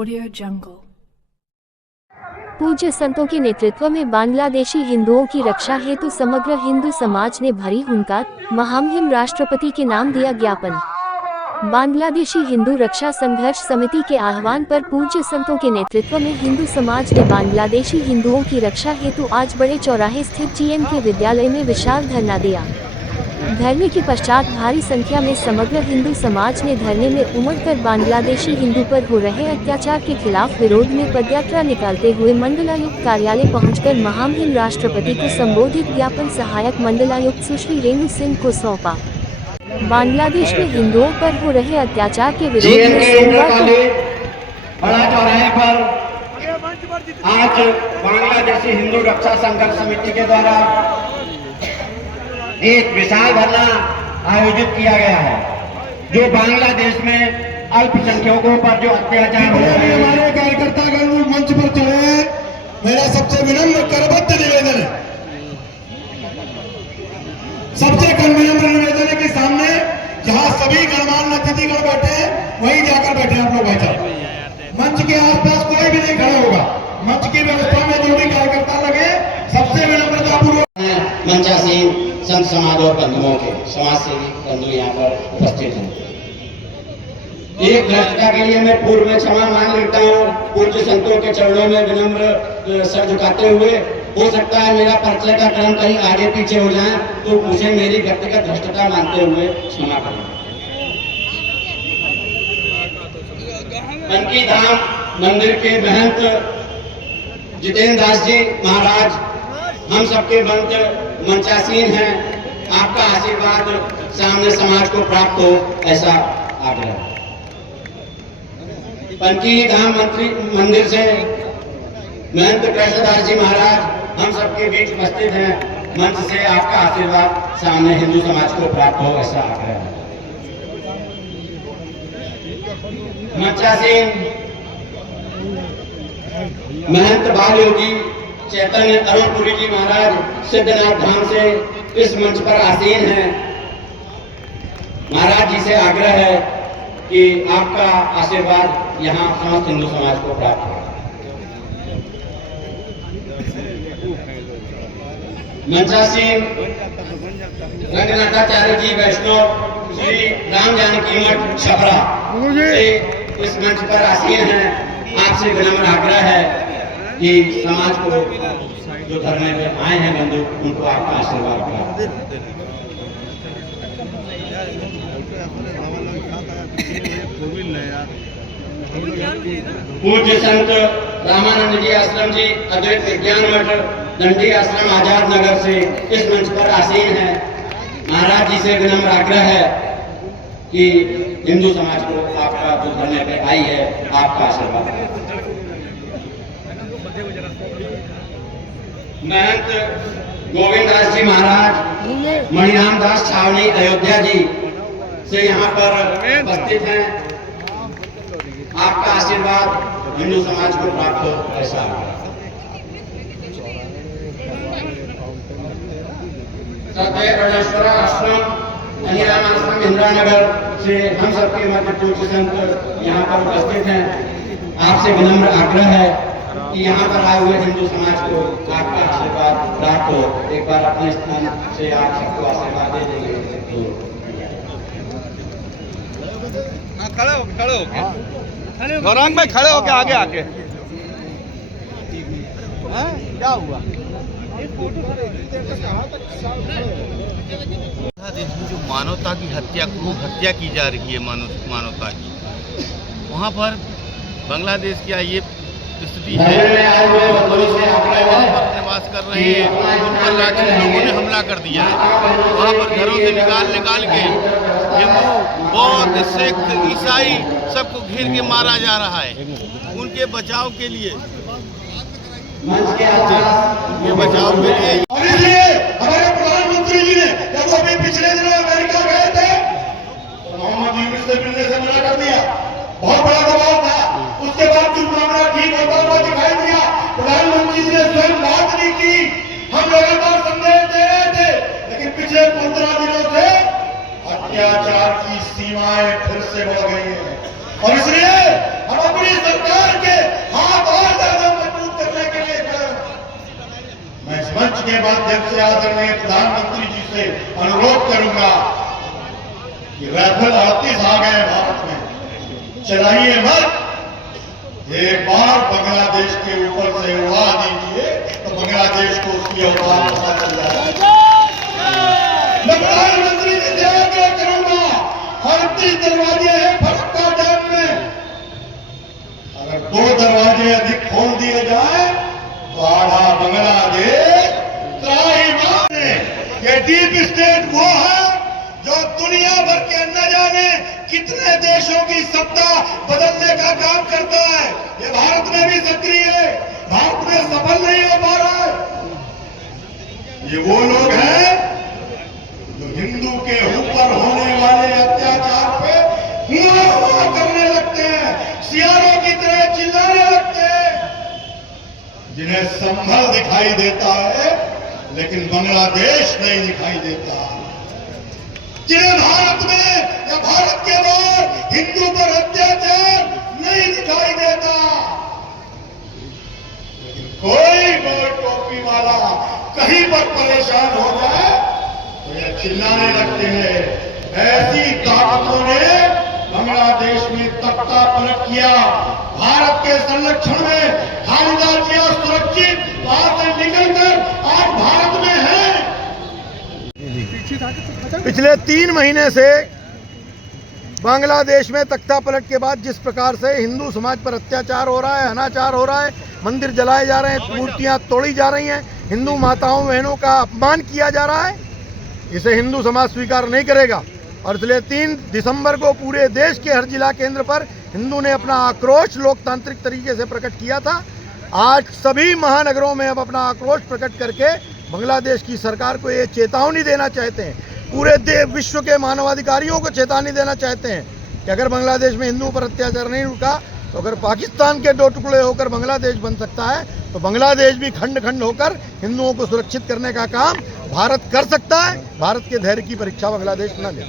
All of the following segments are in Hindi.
Audio Jungle। पूज्य संतों के नेतृत्व में बांग्लादेशी हिंदुओं की रक्षा हेतु समग्र हिंदू समाज ने भरी हुंकार, महामहिम राष्ट्रपति के नाम दिया ज्ञापन। बांग्लादेशी हिंदू रक्षा संघर्ष समिति के आह्वान पर पूज्य संतों के नेतृत्व में हिंदू समाज ने बांग्लादेशी हिंदुओं की रक्षा हेतु आज बड़े चौराहे स्थित GMK विद्यालय में विशाल धरना दिया। धरने के पश्चात भारी संख्या में समग्र हिंदू समाज ने धरने में उमड़कर बांग्लादेशी हिंदू पर हो रहे अत्याचार के खिलाफ विरोध में पदयात्रा निकालते हुए मंडलायुक्त कार्यालय पहुंचकर महामहिम राष्ट्रपति को संबोधित ज्ञापन सहायक मंडलायुक्त सुश्री रेणु सिंह को सौंपा। बांग्लादेश में हिंदुओं पर हो रहे अत्याचार के विरोध में सोमवार को बड़ा चौराहे पर आज बांग्लादेशी हिंदू रक्षा संघर्ष समिति के द्वारा एक विशाल धरना आयोजित किया गया है, जो बांग्लादेश में अल्पसंख्यकों पर जो अत्याचार हो रहे हैं। हमारे कार्यकर्तागण मंच पर चढ़े हैं। मेरा सबसे विनम्र करबद्ध निवेदन है, सबसे विनम्र निवेदन है कि सामने जहां सभी गणमान्य अतिथिगण बैठे हैं वहीं जाकर बैठे आप लोग बैठे। मंच के आसपास कोई भी नहीं खड़ा होगा। मंच की व्यवस्था में जो भी कार्यकर्ता लगे सबसे विनम्रतापूर्वक मंचासीन संत समाज और बंधुओं के समाज सेवी बंधु यहाँ पर उपस्थित हैं। एक भ्रष्टता के लिए मैं पूर्व में क्षमा मांग लेता हूँ। पूज्य संतों के चरणों में विनम्र सर झुकाते हुए, हो सकता है मेरा परिचय का क्रम कहीं आगे पीछे हो जाए तो मुझे मेरी व्यक्तिगत भ्रष्टता मानते हुए क्षमा करें। बनकी धाम मंदिर के महंत जितेंद्र दास जी महाराज हम सबके मंचासीन हैं। आपका आशीर्वाद सामने समाज को प्राप्त हो, ऐसा आग्रह। बनकी धाम मंदिर से महंत कृष्णदास जी महाराज हम सबके बीच उपस्थित हैं। मंच से आपका आशीर्वाद सामने हिंदू समाज को प्राप्त हो, ऐसा आग्रह। मंचासीन महंत बाल योगी चैतन्य अरुणपुरी जी महाराज सिद्धनाथ धाम से इस मंच पर आसीन हैं। महाराज जी से आग्रह है कि आपका आशीर्वाद यहाँ समस्त हिंदू समाज को प्राप्त हो। मंचासीन रंगनाथाचार्य जी वैष्णव श्री राम जानकी मठ छपरा से इस मंच पर आसीन हैं। आपसे विनम्र आग्रह है कि समाज को जो धरने पे आए हैं बंधु, उनको आपका आशीर्वाद प्राप्त। पूज्य संत रामानंद जी आश्रम जी अद्वैत विज्ञान मठ दंडी आश्रम आजाद नगर से इस मंच पर आसीन हैं। महाराज जी से विनम्र आग्रह है कि हिंदू समाज को आपका जो धरने पे आई है, आपका आशीर्वाद। महंत गोविंद दास जी महाराज मणिराम दास छावनी अयोध्या जी से यहाँ पर उपस्थित हैं। आपका आशीर्वाद हिंदू समाज को प्राप्त हो, ऐसा। सदैव गणेश्वर आश्रम अनिराम आश्रम इंदिरानगर से हम सबके मध्य पूज्य संत यहाँ पर उपस्थित हैं। आपसे विनम्र आग्रह है कि यहाँ पर आए हुए हिंदू समाज को आपका आशीर्वाद प्राप्त हो। एक बार अपने स्थान से आप सबको आशीर्वाद दे देंगे तो गौरांग भाई खड़े होके आगे आके क्या हुआ? देश में जो मानवता की हत्या की जा रही है, मानवता की, वहाँ पर बांग्लादेश की ये स्थिति है। निवास कर रहे हैं, उन पर राक्षस लोगों ने हमला कर दिया है। वहाँ पर घरों से निकाल के हिंदू, बौद्ध, सिख, ईसाई सबको घेर के मारा जा रहा है। उनके बचाव के लिए और इसलिए हमारे प्रधानमंत्री जी ने जब वो भी पिछले दिनों अमेरिका गए थे तो मोहम्मद यूनुस से मिलने से मना कर दिया। बहुत बड़ा दबाव था। उसके बाद जो मामला ठीक होता हुआ दिखाई दिया, प्रधानमंत्री जी ने स्वयं बात नहीं की। हम लगातार संदेश दे रहे थे, लेकिन पिछले 15 दिनों से अत्याचार की सीमाएं फिर से बढ़ गई हैं। और इसलिए हम अपनी सरकार के हाथ और ज्यादा मजबूत करने के लिए खड़े हैं। मैं इस मंच के माध्यम से आदरणीय प्रधानमंत्री जी से अनुरोध करूंगा कि राइफल 38 आ गए भारत में, चलाइए मत, एक बार बांग्लादेश के ऊपर से उड़ा दीजिए तो बांग्लादेश को उसकी औकात पता चल जाएगा। मैं प्रधानमंत्री जी से आग्रह करूंगा, 38 दरवाजे हैं फरक्का डैम में, अगर 2 दरवाजे अधिक खोल दिए जाए तो आधा बांग्लादेश त्राहिमाम है। ये डीप स्टेट वो है जो दुनिया भर के न जाने कितने देशों की सत्ता बदलने का काम करता है। ये भारत में भी सक्रिय है, भारत में सफल नहीं हो पा रहा है। ये वो लोग हैं जो हिंदू के ऊपर होने वाले अत्याचार पे हुआ करने लगते हैं, सियारों की तरह चिल्लाने लगते हैं, जिन्हें संभल दिखाई देता है लेकिन बांग्लादेश नहीं दिखाई देता, जिन्हें भारत में या भारत के बाहर हिंदू पर अत्याचार नहीं दिखाई देता। लेकिन कोई गोल टोपी वाला कहीं पर परेशान हो जाए तो ये चिल्लाने लगते हैं। ऐसी ताकतों ने बांग्लादेश में तख्ता पलट किया, भारत के संरक्षण में भागीदार किया, सुरक्षित वहां से निकलकर आज भारत में है। पिछले 3 महीने से बांग्लादेश में तख्ता पलट के बाद जिस प्रकार से हिंदू समाज पर अत्याचार हो रहा है, अनाचार हो रहा है, मंदिर जलाए जा रहे हैं, मूर्तियां तोड़ी जा रही हैं, हिंदू माताओं बहनों का अपमान किया जा रहा है, इसे हिंदू समाज स्वीकार नहीं करेगा। और इसलिए 3 दिसंबर को पूरे देश के हर जिला केंद्र पर हिंदू ने अपना आक्रोश लोकतांत्रिक तरीके से प्रकट किया था। आज सभी महानगरों में अब अपना आक्रोश प्रकट करके बांग्लादेश की सरकार को ये चेतावनी देना चाहते हैं, पूरे विश्व के मानवाधिकारियों को चेतावनी देना चाहते हैं कि अगर बांग्लादेश में हिंदुओं पर अत्याचार नहीं रुका तो अगर पाकिस्तान के 2 टुकड़े होकर बांग्लादेश बन सकता है तो बांग्लादेश भी खंड खंड होकर हिंदुओं को सुरक्षित करने का काम भारत कर सकता है। भारत के धैर्य की परीक्षा बांग्लादेश न ले।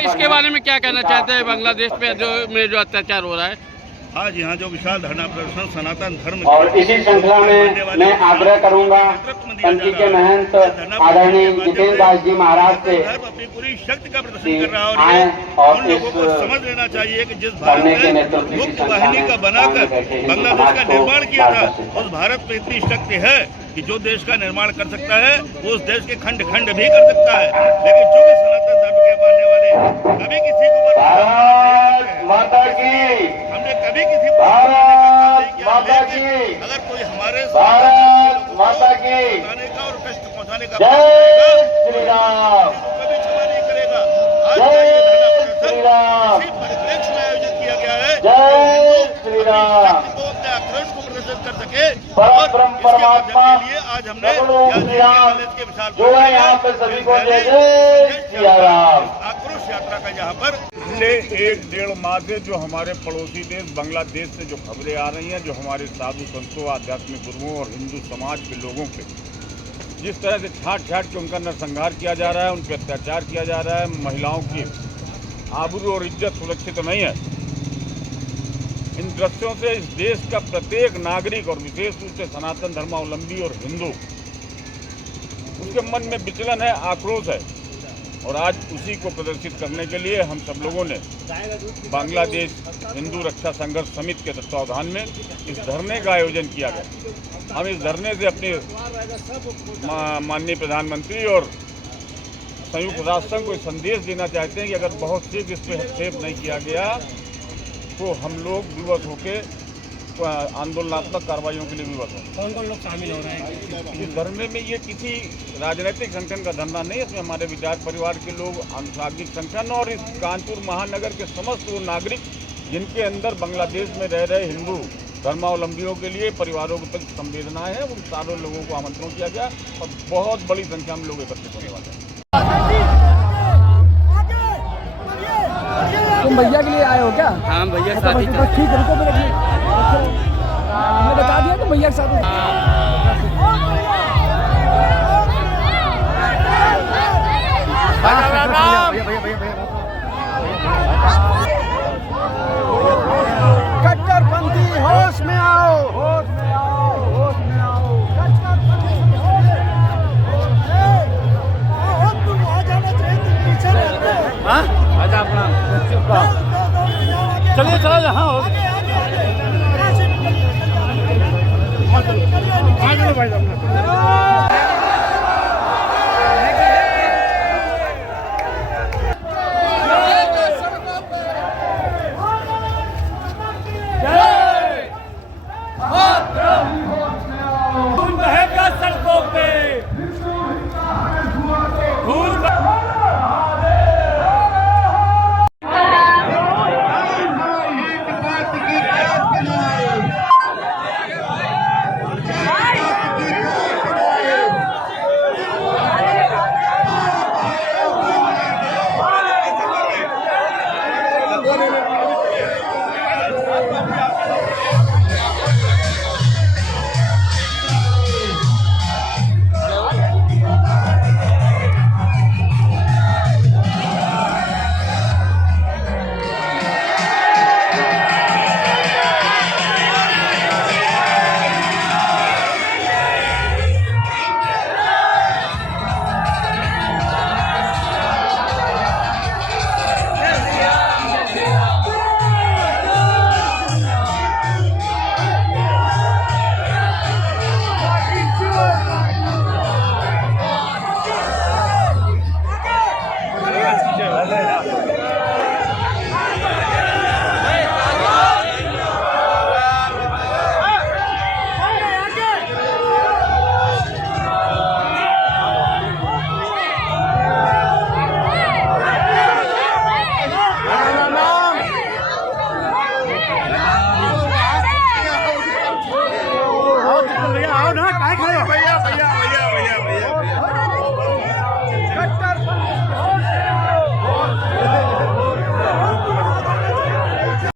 इसके बारे में क्या कहना चाहते हैं? बांग्लादेश में जो अत्याचार हो रहा है, आज यहाँ जो विशाल धरना प्रदर्शन सनातन धर्म और इसी श्रृंखला में मैं आग्रह करूंगा पंथी के महंत आदरणीय जितेंद्र दास जी महाराज से अपनी पूरी शक्ति का प्रदर्शन कर रहा है आए और उन लोगों को समझ लेना चाहिए कि जिस भारत ने मुक्त वाहिनी का बनाकर बांग्लादेश का निर्माण किया था, उस भारत में इतनी शक्ति है कि जो देश का निर्माण कर सकता है वो उस देश के खंड खंड भी कर सकता है। लेकिन जो भी सनातन धर्म के मानने वाले कभी किसी को माता की हमने कभी किसी को माता की अगर कोई हमारे माता की बताने का और कष्ट पहुंचाने का जय श्री राम, कभी क्षमा नहीं करेगा। आज जय श्री राम, इसी परिप्रेक्ष्य में आयोजित किया गया है, जय श्री राम, तो अपने आक्रोश को प्रदर्शित कर सके। परम ब्रह्म परमात्मा के लिए आज हमने श्री राम जो है यहाँ पे सभी को जय जय श्री राम आक्रोश यात्रा का यहाँ पर पिछले 1-1.5 माह से जो हमारे पड़ोसी देश बांग्लादेश से जो खबरें आ रही हैं, जो हमारे साधु संतों, आध्यात्मिक गुरुओं और हिंदू समाज के लोगों पे जिस तरह से छाट के उनका नरसंहार किया जा रहा है, उन पर अत्याचार किया जा रहा है, महिलाओं की आबरू और इज्जत सुरक्षित नहीं है। इन दृश्यों से इस देश का प्रत्येक नागरिक और विशेष रूप से सनातन धर्मावलंबी और हिंदू, उसके मन में विचलन है, आक्रोश है। और आज उसी को प्रदर्शित करने के लिए हम सब लोगों ने बांग्लादेश हिंदू रक्षा संघर्ष समिति के तत्वावधान में इस धरने का आयोजन किया गया। हम इस धरने से अपने माननीय प्रधानमंत्री और संयुक्त राष्ट्र संघ को संदेश देना चाहते हैं कि अगर बहुत शीघ्र इस पर हस्तक्षेप नहीं किया गया तो हम लोग विवश होकर आंदोलनात्मक कार्रवाइयों के लिए विवश हैं। कौन कौन लोग शामिल हो रहे हैं इस धरने में? ये किसी राजनीतिक संगठन का धरना नहीं है, इसमें हमारे विचार परिवार के लोग, अनुसांगिक संगठन और इस कानपुर महानगर के समस्त वो नागरिक जिनके अंदर बांग्लादेश में रह रहे हिंदू धर्मावलंबियों के लिए परिवारों के प्रति संवेदनाएं हैं, उन सारों लोगों को आमंत्रण किया गया और बहुत बड़ी संख्या में लोग एकत्रित होने वाले हैं। तुम भैया के लिए आए हो क्या? हाँ भैया के साथ ही बस ठीक है, रुको मैं बता दिया तो भैया के साथ भैया भाई